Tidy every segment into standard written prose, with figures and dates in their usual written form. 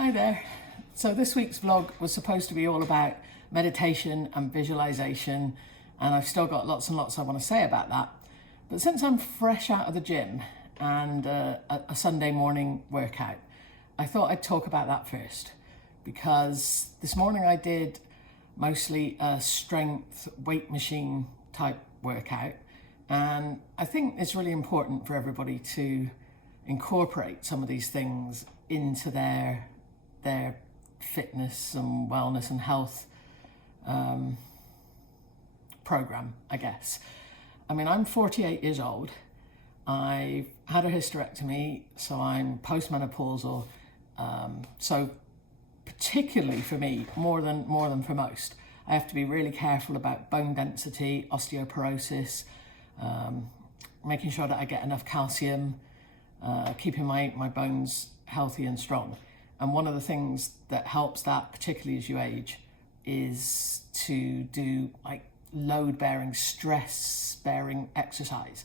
Hi there. So this week's vlog was supposed to be all about meditation and visualization, and I've still got lots and lots I want to say about that. But since I'm fresh out of the gym and a Sunday morning workout, I thought I'd talk about that first, because this morning I did mostly a strength weight machine type workout, and I think it's really important for everybody to incorporate some of these things into their fitness and wellness and health program, I guess. I mean, I'm 48 years old. I've had a hysterectomy, so I'm postmenopausal. So particularly for me, more than for most, I have to be really careful about bone density, osteoporosis, making sure that I get enough calcium, keeping my bones healthy and strong. And one of the things that helps that, particularly as you age, is to do like load-bearing, stress-bearing exercise.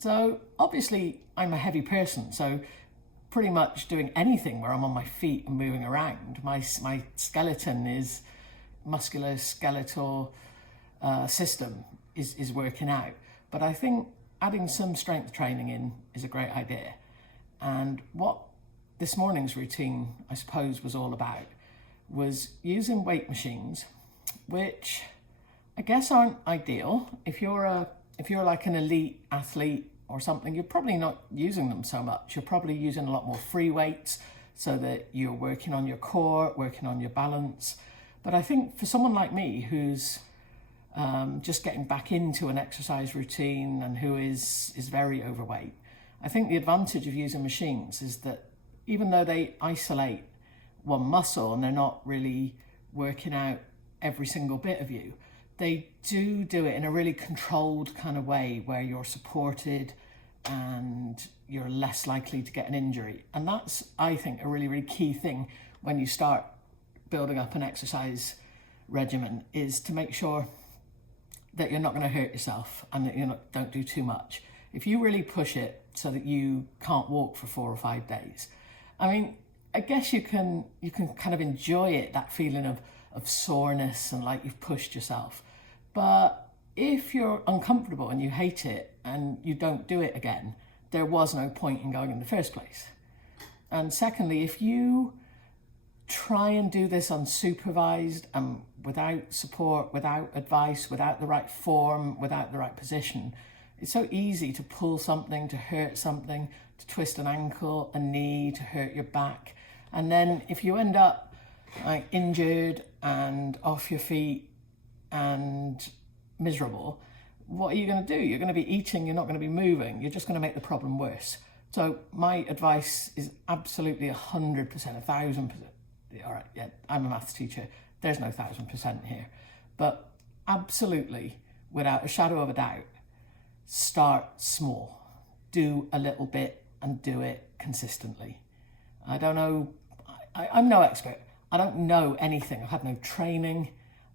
So obviously I'm a heavy person, so pretty much doing anything where I'm on my feet and moving around, my skeleton is musculoskeletal system is working out. But I think adding some strength training in is a great idea. And what this morning's routine, I suppose, was all about was using weight machines, which I guess aren't ideal. If you're like an elite athlete or something, you're probably not using them so much. You're probably using a lot more free weights so that you're working on your core, working on your balance. But I think for someone like me who's just getting back into an exercise routine and who is very overweight, I think the advantage of using machines is that even though they isolate one muscle and they're not really working out every single bit of you, they do it in a really controlled kind of way where you're supported and you're less likely to get an injury. And that's, I think, a really, really key thing when you start building up an exercise regimen, is to make sure that you're not going to hurt yourself and that don't do too much. If you really push it so that you can't walk for 4 or 5 days, I mean, I guess you can kind of enjoy it, that feeling of soreness and like you've pushed yourself. But if you're uncomfortable and you hate it and you don't do it again, there was no point in going in the first place. And secondly, if you try and do this unsupervised and without support, without advice, without the right form, without the right position, it's so easy to pull something, to hurt something, to twist an ankle, a knee, to hurt your back. And then if you end up like injured and off your feet and miserable, what are you going to do? You're going to be eating, you're not going to be moving, you're just going to make the problem worse. So my advice is absolutely 100%, 1,000%. All right, yeah, I'm a maths teacher. There's no 1,000% here. But absolutely, without a shadow of a doubt, start small. Do a little bit and do it consistently. I don't know, I'm no expert. I don't know anything. I've had no training.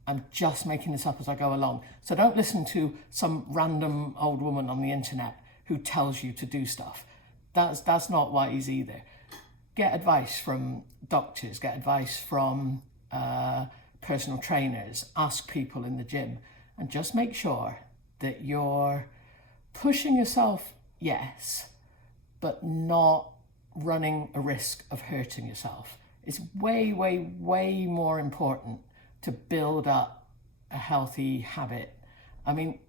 I'm just making this up as I go along. So don't listen to some random old woman on the internet who tells you to do stuff. That's not wise either. Get advice from doctors, get advice from personal trainers, ask people in the gym, and just make sure that you're pushing yourself, yes, but not running a risk of hurting yourself. It's way, way, way more important to build up a healthy habit. I mean,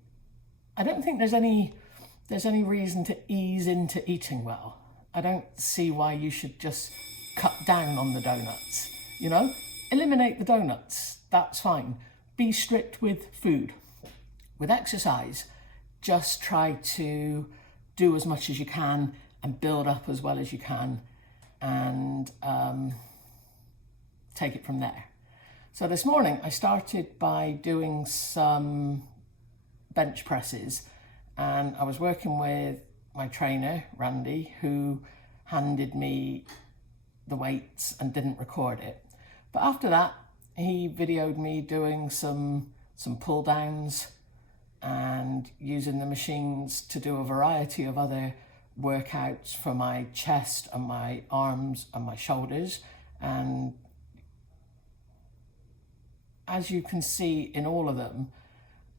I don't think there's any reason to ease into eating well. I don't see why you should just cut down on the donuts, Eliminate the donuts, that's fine. Be strict with food. With exercise, just try to do as much as you can and build up as well as you can, and take it from there. So this morning I started by doing some bench presses, and I was working with my trainer, Randy, who handed me the weights and didn't record it. But after that, he videoed me doing some pull downs and using the machines to do a variety of other workouts for my chest and my arms and my shoulders, And as you can see in all of them,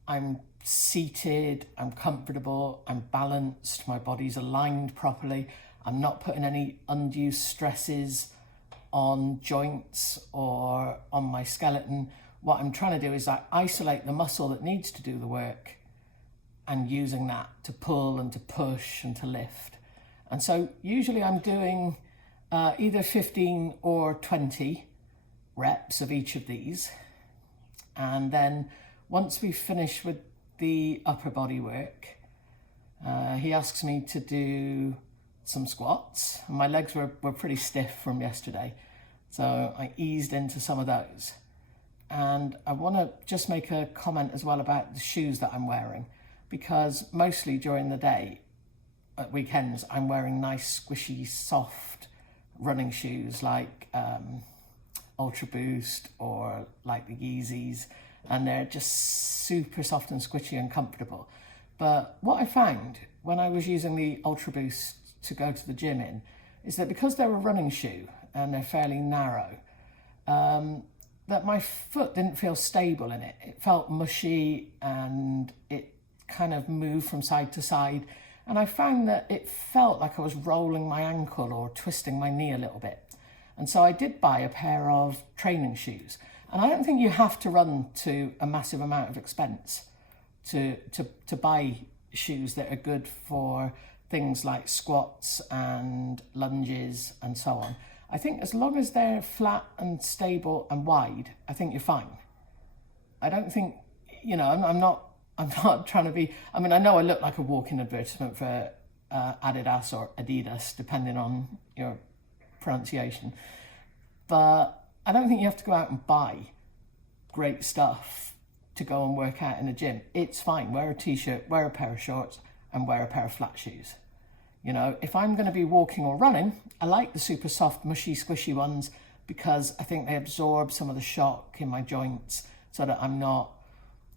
I'm seated, I'm comfortable, I'm balanced, my body's aligned properly. I'm not putting any undue stresses on joints or on my skeleton. What I'm trying to do is isolate the muscle that needs to do the work and using that to pull and to push and to lift. And so usually I'm doing either 15 or 20 reps of each of these. And then once we finish with the upper body work, he asks me to do some squats. My legs were pretty stiff from yesterday, so I eased into some of those. And I want to just make a comment as well about the shoes that I'm wearing, because mostly during the day, at weekends, I'm wearing nice, squishy, soft running shoes like Ultra Boost or like the Yeezys, and they're just super soft and squishy and comfortable. But what I found when I was using the Ultra Boost to go to the gym in is that because they're a running shoe and they're fairly narrow, that my foot didn't feel stable in it. It felt mushy and it kind of moved from side to side. And I found that it felt like I was rolling my ankle or twisting my knee a little bit. And so I did buy a pair of training shoes. And I don't think you have to run to a massive amount of expense to buy shoes that are good for things like squats and lunges and so on. I think as long as they're flat and stable and wide, I think you're fine. I don't think, I'm not trying to be, I know I look like a walking advertisement for Adidas or Adidas, depending on your pronunciation. But I don't think you have to go out and buy great stuff to go and work out in a gym. It's fine. Wear a t-shirt, wear a pair of shorts, and wear a pair of flat shoes. If I'm going to be walking or running, I like the super soft, mushy, squishy ones because I think they absorb some of the shock in my joints so that I'm not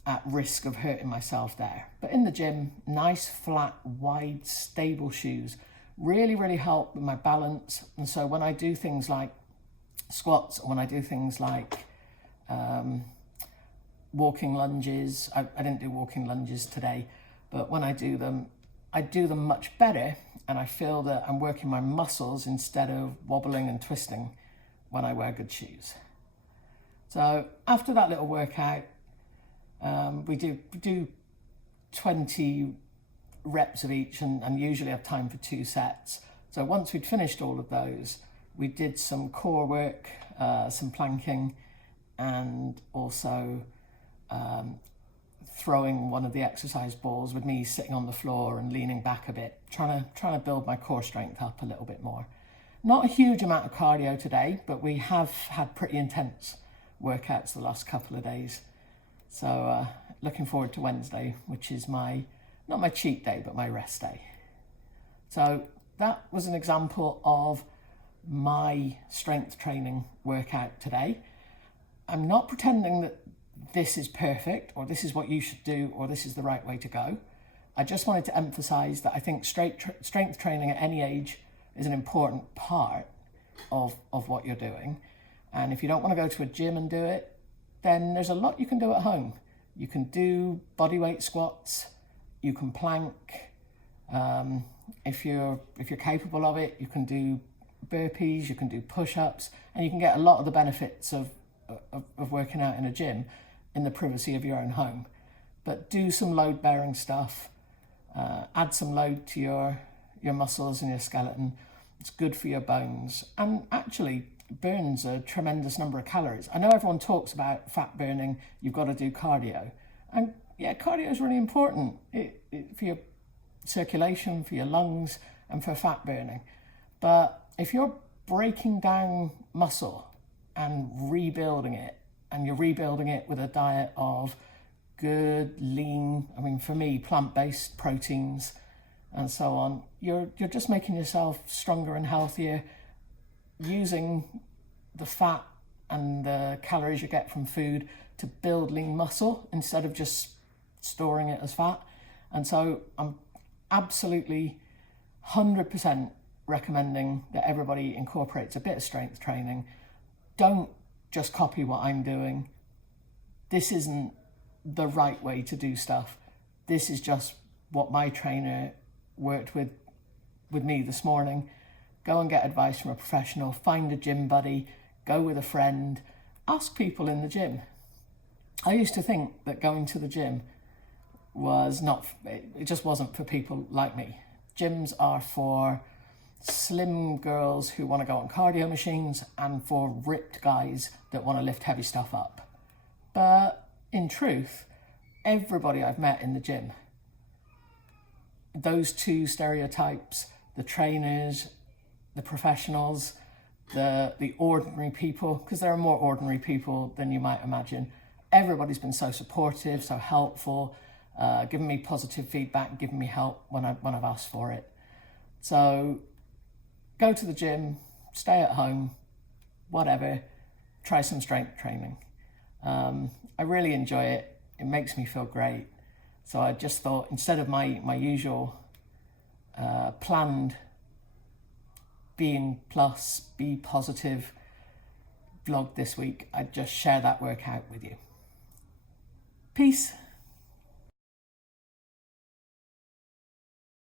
at risk of hurting myself there. But in the gym, nice, flat, wide, stable shoes really, really help with my balance. And so when I do things like squats, or when I do things like walking lunges, I didn't do walking lunges today, but when I do them much better, and I feel that I'm working my muscles instead of wobbling and twisting when I wear good shoes. So after that little workout, we do 20 reps of each and usually have time for 2 sets. So once we'd finished all of those, we did some core work, some planking, and also throwing one of the exercise balls with me sitting on the floor and leaning back a bit, trying to build my core strength up a little bit more. Not a huge amount of cardio today, but we have had pretty intense workouts the last couple of days. So looking forward to Wednesday, which is not my cheat day, but my rest day. So that was an example of my strength training workout today. I'm not pretending that this is perfect, or this is what you should do, or this is the right way to go. I just wanted to emphasize that I think strength training at any age is an important part of what you're doing. And if you don't want to go to a gym and do it, then there's a lot you can do at home. You can do bodyweight squats, you can plank. If you're capable of it, you can do burpees, you can do push-ups, and you can get a lot of the benefits of working out in a gym in the privacy of your own home. But do some load-bearing stuff, add some load to your muscles and your skeleton. It's good for your bones, and actually burns a tremendous number of calories. I know everyone talks about fat burning, you've got to do cardio. And yeah, cardio is really important for your circulation, for your lungs, and for fat burning. But if you're breaking down muscle and rebuilding it, and you're rebuilding it with a diet of good, lean, for me, plant-based proteins and so on, you're just making yourself stronger and healthier using the fat and the calories you get from food to build lean muscle instead of just storing it as fat. And so I'm absolutely 100% recommending that everybody incorporates a bit of strength training don't just copy what I'm doing. This isn't the right way to do stuff. This is just what my trainer worked with me this morning. Go and get advice from a professional, find a gym buddy, go with a friend, ask people in the gym. I used to think that going to the gym was not, it just wasn't for people like me. Gyms are for slim girls who want to go on cardio machines and for ripped guys that want to lift heavy stuff up. But in truth, everybody I've met in the gym, those two stereotypes, the trainers, the professionals, the ordinary people, because there are more ordinary people than you might imagine. Everybody's been so supportive, so helpful, giving me positive feedback, giving me help when I've asked for it. So go to the gym, stay at home, whatever, try some strength training. I really enjoy it. It makes me feel great. So I just thought, instead of my usual planned being plus, be positive vlog this week, I'd just share that workout with you. Peace.